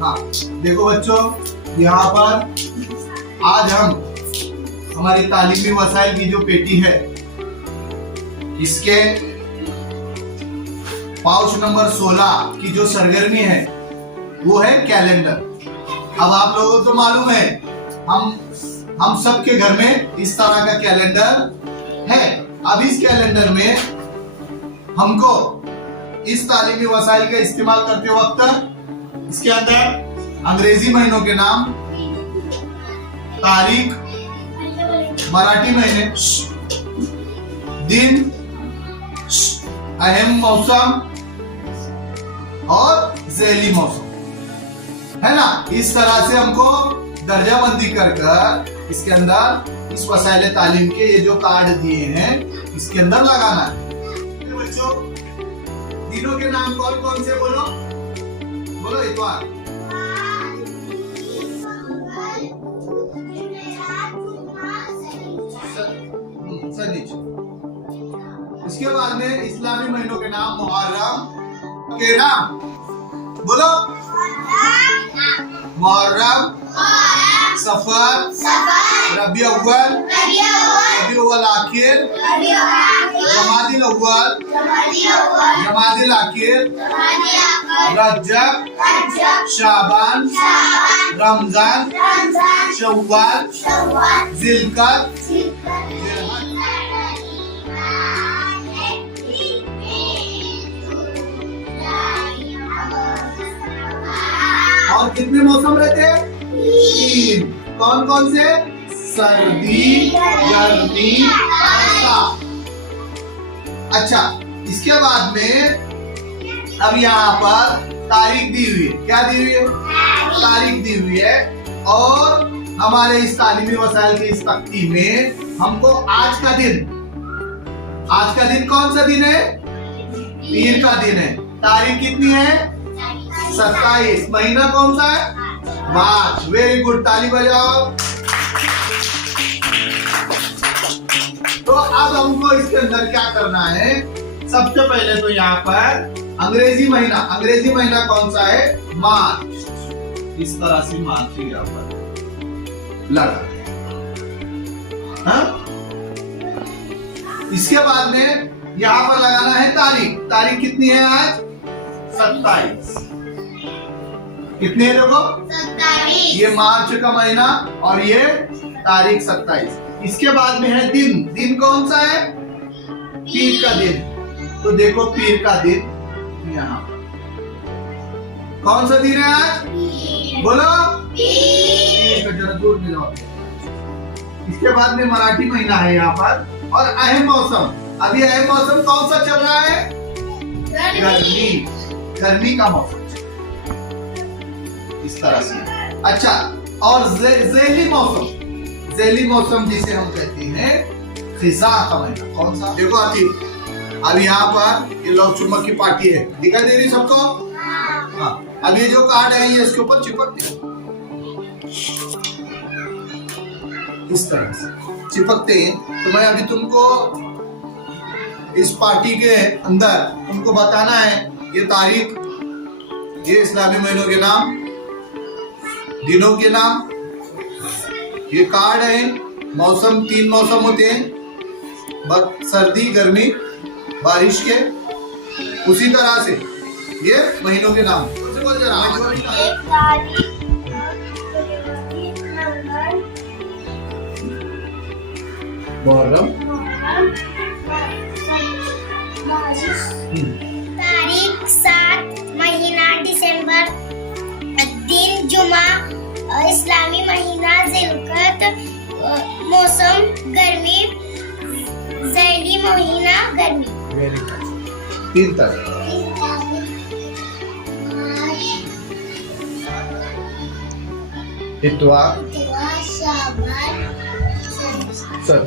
हाँ, देखो बच्चों, यहाँ पर आज हम हमारी तालीमी वसाइल की जो पेटी है, इसके पाउच नंबर 16 की जो सरगर्मी है वो है कैलेंडर। अब आप लोगों को तो मालूम है, हम सबके घर में इस तरह का कैलेंडर है। अब इस कैलेंडर में हमको इस तालीमी वसाइल का इस्तेमाल करते वक्त इसके अंदर अंग्रेजी महीनों के नाम, तारीख, मराठी महीने, दिन, अहम मौसम और ज़ैली मौसम, है ना। इस तरह से हमको दर्जाबंदी कर इसके अंदर इस वसाइल तालीम के ये जो कार्ड दिए हैं इसके अंदर लगाना है। बच्चों, दिनों के नाम कौन कौन से बोलो, बोलो इतवार, इसके बाद में इस्लामी महीनों के नाम, मुहर्रम के नाम बोलो, मुहर्रम, सफर, रबी अव्वल, रबीउल आखिर, जमादिल अव्वल, जमादिल आखिर, रजब, शाबान, रमजान, शव्वाल, जिलकद, और कितने मौसम रहते हैं? 3। कौन कौन से? सर्दी, गर्मी, वर्षा। अच्छा, इसके बाद में अब यहाँ पर तारीख दी हुई है। क्या दी हुई है? तारीख दी हुई है। और हमारे इस तालीमी वसाइल की इस तख्ती में हमको आज का दिन कौन सा दिन है? पीर का दिन है। तारीख कितनी है? 27। महीना कौन सा है? मार्च। वेरी गुड, ताली बजाओ। तो अब हमको इसके अंदर क्या करना है? सबसे पहले तो यहाँ पर अंग्रेजी महीना कौन सा है? मार्च। इस तरह से मार्च यहाँ पर लगा। हाँ? इसके बाद में यहाँ पर लगाना है तारीख कितनी है आज? 27। कितने है देखो? 27। ये मार्च का महीना और ये तारीख 27। इसके बाद में है दिन कौन सा है? पीर का दिन। तो देखो पीर का दिन यहाँ कौन सा दिन है आज? बोलो, पीर का। जरा जोर में जाओ। इसके बाद में मराठी महीना है यहाँ पर। और अहम मौसम, अभी अहम मौसम कौन सा चल रहा है? गर्मी का मौसम, इस तरह से। अच्छा, और ज़ैली मौसम जिसे हम कहते हैं खिज़ा का महीना, कौन सा? देखो आती, अब यहाँ पर ये लौह चुम्बक की पार्टी है, दिखाई दे रही सबको? हाँ। अब ये जो कार्ड है ये इसके ऊपर चिपकते हैं, इस तरह से चिपकते हैं। तो मैं अभी तुमको इस पार्टी के अंदर तुमको बताना है ये तारीख, ये इस्लामी महीनों के नाम, दिनों के नाम, ये कार्ड है। मौसम 3 मौसम होते हैं, सर्दी, गर्मी, बारिश के। उसी तरह से ये महीनों के नाम। मुहर्रम, तारीख 7, महीना दिसंबर, दिन जुमा, इस्लामी महीना जिलकद, मौसम गर्मी, ज़ैली महीना गर्मी। 3 तारीख। इतवार, शाबान, सर